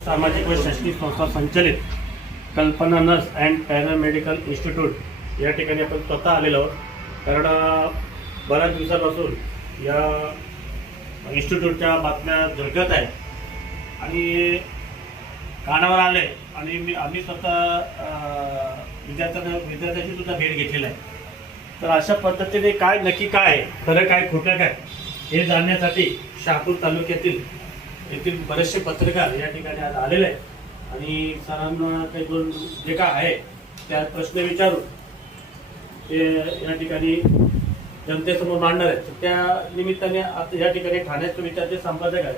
सामाजिक व शैक्षणिक संस्था संचलित कल्पना नर्स अँड पॅरामेडिकल इन्स्टिट्यूट या ठिकाणी आपण स्वतः आलेलो आहोत. कारण बऱ्याच दिवसापासून या इन्स्टिट्यूटच्या बातम्या झळकत आहेत आणि कानावर आले आणि आम्ही स्वतः विद्यार्थ्यांची सुद्धा भेट घेतलेला आहे. तर अशा पद्धतीने काय नक्की काय खरं काय खोटं काय हे जाणण्यासाठी शहापूर तालुक्यातील येथील बरेचसे पत्रकार या ठिकाणी आज आलेले आहेत आणि सरांना काही दोन जे काय आहे त्या प्रश्न विचारून ते या ठिकाणी जनतेसमोर मांडणार आहेत. त्या निमित्ताने आता या ठिकाणी ठाण्याचे विचारचे संपादक आहे,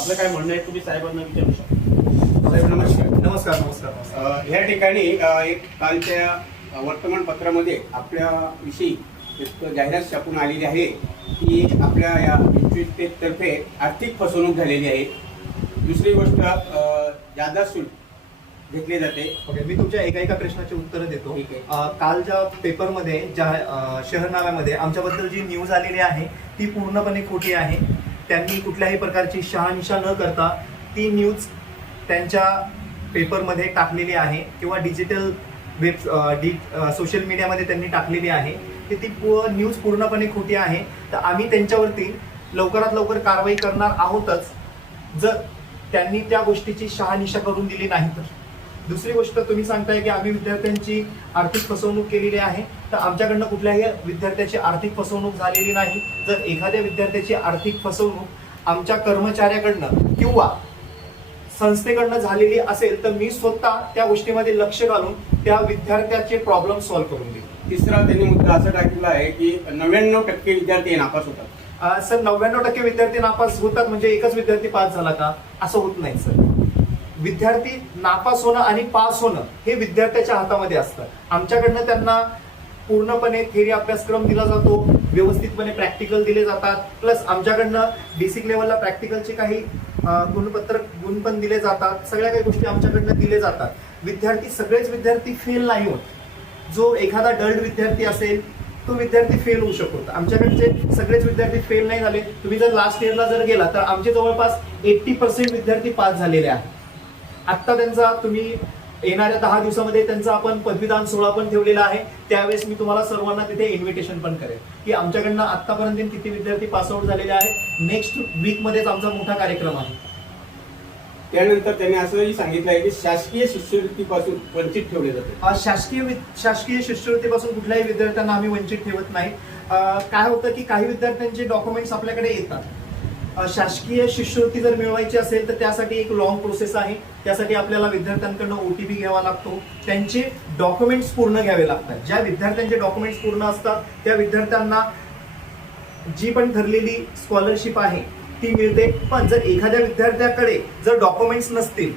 आपलं काय म्हणणं आहे तुम्ही साहेबांना विचारू शकता. साहेब नमस्कार. नमस्कार नमस्कार. या ठिकाणी एक कालच्या वर्तमानपत्रामध्ये आपल्याविषयी एक जाहिरात छापून आलेली आहे की आपल्या या इन्स्टिट्यूटतर्फे आर्थिक फसवणूक झालेली आहे. दुसरी गोष्ट जादा शुल्क घेतले जाते. ओके, मी तुमच्या एका प्रश्नाची उत्तरं देतो. ठीक आहे. कालच्या पेपरमध्ये शहरनाम्यामध्ये आमच्याबद्दल जी न्यूज आलेली आहे ती पूर्णपणे खोटी आहे. त्यांनी कुठल्याही प्रकारची शहानिशा न करता ती न्यूज त्यांच्या पेपरमध्ये टाकलेली आहे किंवा डिजिटल सोशल मीडियामध्ये त्यांनी टाकलेली आहे की ती न्यूज पूर्णपणे खोटी आहे. तर आम्ही त्यांच्यावरती लवकरात लवकर कारवाई करणार आहोतच जर त्यांनी त्या गोष्टीची शहानिशा करून दिली नाही तर. दुसरी गोष्ट, तुम्ही सांगताय की आम्ही विद्यार्थ्यांची आर्थिक फसवणूक केलेली आहे, तर आमच्याकडनं कुठल्याही विद्यार्थ्याची आर्थिक फसवणूक झालेली नाही. जर एखाद्या विद्यार्थ्याची आर्थिक फसवणूक आमच्या कर्मचाऱ्याकडनं किंवा संस्थेकडनं झालेली असेल तर मी स्वतः त्या गोष्टीमध्ये लक्ष घालून त्या विद्यार्थ्याचे प्रॉब्लेम सॉल्व्ह करून देईल. तिसरा त्यांनी मुद्दा असा टाकलेला आहे की 99% विद्यार्थी नापास होतात. सर, 99% विद्यार्थी नापास होतात म्हणजे एकच विद्यार्थी पास झाला का? असं होत नाही सर. विद्यार्थी नापास होणं आणि पास होणं हे विद्यार्थ्याच्या हातामध्ये असतं. आमच्याकडनं त्यांना पूर्णपणे थेरी अभ्यासक्रम दिला जातो, व्यवस्थितपणे प्रॅक्टिकल दिले जातात, प्लस आमच्याकडनं बेसिक लेवलला प्रॅक्टिकलचे काही गुण पण दिले जातात. सगळ्या काही गोष्टी आमच्याकडनं दिले जातात. सगळेच विद्यार्थी फेल नाही होत. जो एखादा डल्ड विद्यार्थी असेल तो विद्यार्थी फेल होऊ शकतो. आमच्याकडचे सगळेच विद्यार्थी फेल नाही झाले. तुम्ही जर लास्ट इयरला जर गेला तर आमचे जवळपास 80% विद्यार्थी पास झालेले आहेत. आत्ता त्यांचा तुम्ही येणाऱ्या 10 दिवसामध्ये त्यांचा आपण पदवीदान सोहळा पण ठेवलेला आहे. त्यावेळेस मी तुम्हाला सर्वांना तिथे इन्व्हिटेशन पण करेन की आमच्याकडनं आतापर्यंत किती विद्यार्थी पासआउट झालेले आहेत. नेक्स्ट वीकमध्येच आमचा मोठा कार्यक्रम आहे. त्यानंतर त्यांनी असंही सांगितलं आहे की शासकीय शिष्यवृत्तीपासून वंचित ठेवले जाते. शासकीय शिष्यवृत्तीपासून कुठल्याही विद्यार्थ्यांना आम्ही वंचित ठेवत नाही. काय होतं की काही विद्यार्थ्यांचे डॉक्युमेंट्स आपल्याकडे येतात. शासकीय शिष्यवृत्ती जर मिळवायची असेल तर त्यासाठी एक लॉंग प्रोसेस आहे. त्यासाठी आपल्याला विद्यार्थ्यांकडनं OTP घ्यावा लागतो, त्यांचे डॉक्युमेंट्स पूर्ण घ्यावे लागतात. ज्या विद्यार्थ्यांचे डॉक्युमेंट्स पूर्ण असतात त्या विद्यार्थ्यांना जी पण ठरलेली स्कॉलरशिप आहे ती मिळते. पण जर एखाद्या विद्यार्थ्याकडे जर डॉक्युमेंट्स नसतील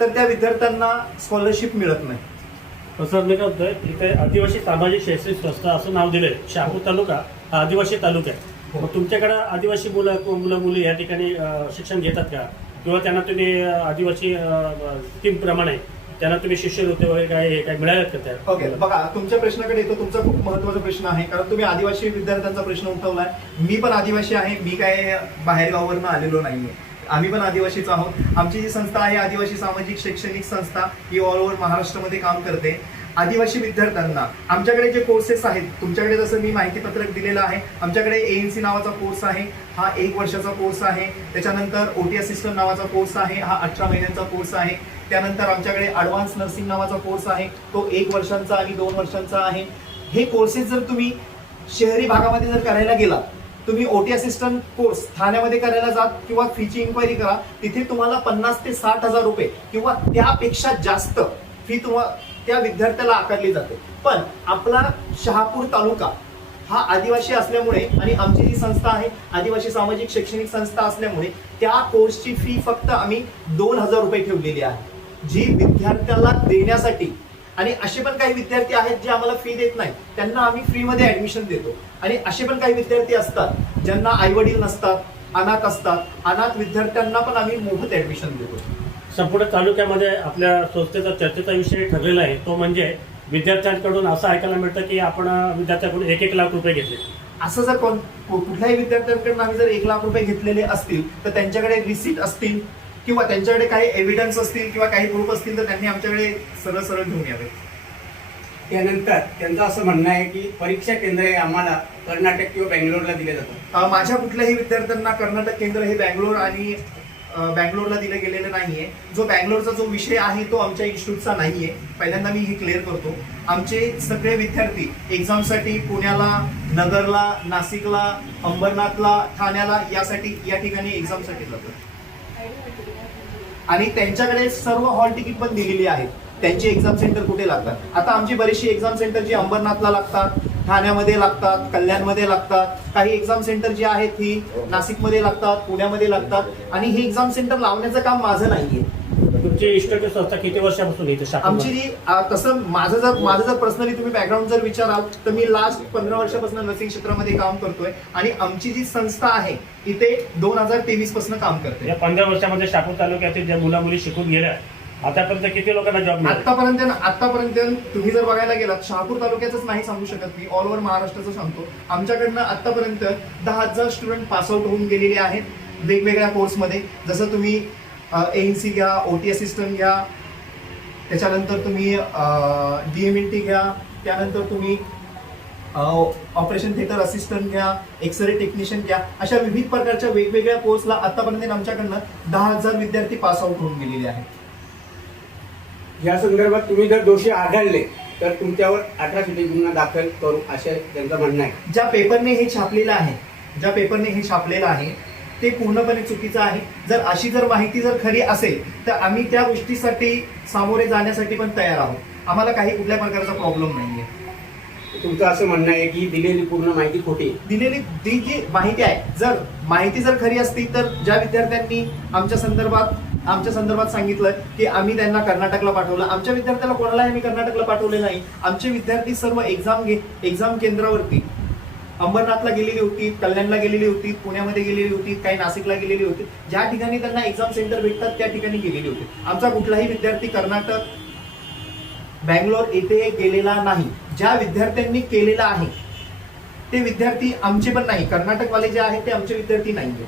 तर त्या विद्यार्थ्यांना स्कॉलरशिप मिळत नाही. सर, मी काय होतंय इथे आदिवासी सामाजिक शैक्षणिक संस्था असं नाव दिलंय. शहापूर तालुका हा आदिवासी तालुका आहे. मग तुमच्याकडे आदिवासी मुलं मुली या ठिकाणी शिक्षण घेतात का? किंवा त्यांना तुम्ही आदिवासी स्कीम प्रमाणे त्यांना तुम्ही शिष्यवृत्ती वगैरे काय मिळाल्यात का त्या? ओके, बघा तुमच्या प्रश्नाकडे येतो. तुमचा खूप महत्त्वाचा प्रश्न आहे कारण तुम्ही आदिवासी विद्यार्थ्यांचा प्रश्न उठवलाय. मी पण आदिवासी आहे. मी काय बाहेर गावावरनं आलेलो नाहीये. आम्ही पण आदिवासीच आहोत. आमची जी संस्था आहे आदिवासी सामाजिक शैक्षणिक संस्था ही ऑल ओव्हर महाराष्ट्रामध्ये काम करते. आदिवासी विद्यार्थ्यांना आमच्याकडे जे कोर्सेस आहेत, तुमच्याकडे जसं मी माहितीपत्रक दिलेलं आहे, आमच्याकडे ANC नावाचा कोर्स आहे. हा 1 वर्षाचा कोर्स आहे. त्याच्यानंतर OT असिस्टंट नावाचा कोर्स आहे. हा 18 महिन्यांचा कोर्स आहे. त्यानंतर आमच्याकडे ॲडव्हान्स नर्सिंग नावाचा कोर्स आहे. तो 1 वर्षांचा आणि 2 वर्षांचा आहे. हे कोर्सेस जर तुम्ही शहरी भागामध्ये जर करायला गेला, तुम्ही OT असिस्टंट कोर्स ठाण्यामध्ये करायला जात किंवा फीची इन्क्वायरी करा, तिथे तुम्हाला 50 ते 60 हजार रुपये किंवा त्यापेक्षा जास्त फी त्या विद्यार्थ्याला आकारली जाते. पण आपला शहापूर तालुका हा आदिवासी असल्यामुळे आणि आमची जी संस्था आहे आदिवासी सामाजिक शैक्षणिक संस्था असल्यामुळे त्या कोर्सची फी फक्त आम्ही 2000 रुपये ठेवलेली आहे, जी विद्यार्थ्याला देण्यासाठी. आणि असे पण काही विद्यार्थी आहेत जे आम्हाला फी देत नाही, त्यांना आम्ही फ्रीमध्ये ऍडमिशन देतो. आणि असे पण काही विद्यार्थी असतात ज्यांना आई वडील नसतात, अनाथ असतात. अनाथ विद्यार्थ्यांना पण आम्ही मोफत ऍडमिशन देतो. संपूर्ण तालुक्यामध्ये आपल्या संस्थेचा चर्चेचा विषय ठरलेला आहे तो म्हणजे विद्यार्थ्यांकडून असं ऐकायला मिळतं की आपण विद्यार्थ्यांकडून 1-1 लाख रुपये घेतले. असं जर कुठल्याही विद्यार्थ्यांकडून आम्ही जर 1 लाख रुपये घेतलेले असतील तर त्यांच्याकडे रिसीट असतील, किंवा त्यांच्याकडे काही एव्हिडन्स असतील किंवा काही प्रूफ असतील तर त्यांनी आमच्याकडे सरळ सरळ घेऊन यावे. त्यानंतर त्यांचं असं म्हणणं आहे की परीक्षा केंद्र हे आम्हाला कर्नाटक किंवा बेंगलोरला दिले जातं. माझ्या कुठल्याही विद्यार्थ्यांना कर्नाटक केंद्र हे बँगलोर आणि बँगलोरला दिले गेलेलं नाहीये. जो बँगलोरचा जो विषय आहे तो आमच्या इन्स्टिट्यूटचा नाहीये. पहिल्यांदा मी हे क्लिअर करतो. आमचे सगळे विद्यार्थी एक्झामसाठी पुण्याला, नगरला, नाशिकला, अंबरनाथला, ठाण्याला यासाठी या ठिकाणी एक्झामसाठी जातात आणि त्यांच्याकडे सर्व हॉल तिकीट पण दिलेली आहेत. त्यांची एक्झाम सेंटर कुठे लागतात. आता आमची बरीचशी एक्झाम सेंटर जी अंबरनाथला लागतात, ठाण्यामध्ये लागतात, कल्याणमध्ये लागतात. काही एक्झाम सेंटर जी आहेत ही नाशिकमध्ये लागतात, पुण्यामध्ये लागतात आणि हे एक्झाम सेंटर लावण्याचं काम माझं नाहीये. तुमची इन्स्टिट्यूट संस्था किती वर्षापासून इथे आमची जी तसं माझं जर पर्सनली तुम्ही बॅकग्राऊंड जर विचाराल तर मी लास्ट 15 वर्षापासून नर्सिंग क्षेत्रामध्ये काम करतोय आणि आमची जी संस्था आहे इथे 2023 पासून काम करते. या 15 वर्षामध्ये शहापूर तालुक्यातील ज्या मुला मुली शिकून गेल्या आतापर्यंत किती लोकांना जॉब मिळाला? आतापर्यंत तुम्ही जर बघायला गेलात, शहापूर तालुक्याच नाही सांगू शकत मी, ऑल ओव्हर महाराष्ट्राचं सांगतो. आमच्याकडनं आतापर्यंत 10,000 स्टुडंट पासआउट होऊन गेलेले आहेत वेगवेगळ्या कोर्समध्ये. जसं तुम्ही ANC घ्या, OT असिस्टंट घ्या, त्याच्यानंतर तुम्ही DMNT घ्या, त्यानंतर तुम्ही ऑपरेशन थिएटर असिस्टंट घ्या, एक्सरे टेक्निशियन घ्या. अशा विविध प्रकारच्या वेगवेगळ्या कोर्सला आतापर्यंत आमच्याकडनं 10,000 विद्यार्थी पासआउट होऊन गेलेले आहेत. या संदर्भात तुम्ही जर दोषी आढळले तर तुमच्यावर 18 गुन्हा दाखल करू असे त्यांचं म्हणणं आहे. ज्या पेपरने हे छापलेलं आहे ते पूर्णपणे चुकीचं आहे. जर अशी माहिती जर खरी असेल तर आम्ही त्या गोष्टीसाठी सामोरे जाण्यासाठी पण तयार आहोत. आम्हाला काही कुठल्या प्रकारचा प्रॉब्लेम नाहीये. तुमचं असं म्हणणं आहे की दिलेली पूर्ण माहिती खोटी आहे. ती जी माहिती आहे, जर माहिती खरी असती तर ज्या विद्यार्थ्यांनी आमच्या संदर्भात सांगितलं की आम्ही त्यांना कर्नाटकला पाठवलं, आमच्या विद्यार्थ्याला कोणालाही आम्ही कर्नाटकला पाठवले नाही. आमचे विद्यार्थी सर्व एक्झाम केंद्रावरती अंबरनाथला गेलेली होती, कल्याणला गेलेली होती, पुण्यामध्ये गेलेली होती, काही नाशिकला गेलेली होती. ज्या ठिकाणी त्यांना एक्झाम सेंटर भेटतात त्या ठिकाणी गेलेली होती. आमचा कुठलाही विद्यार्थी कर्नाटक, बँगलोर येथे गेलेला नाही. ज्या विद्यार्थ्यांनी केलेला आहे ते विद्यार्थी आमचे पण नाही, कर्नाटकवाले जे आहेत ते आमचे विद्यार्थी नाहीये.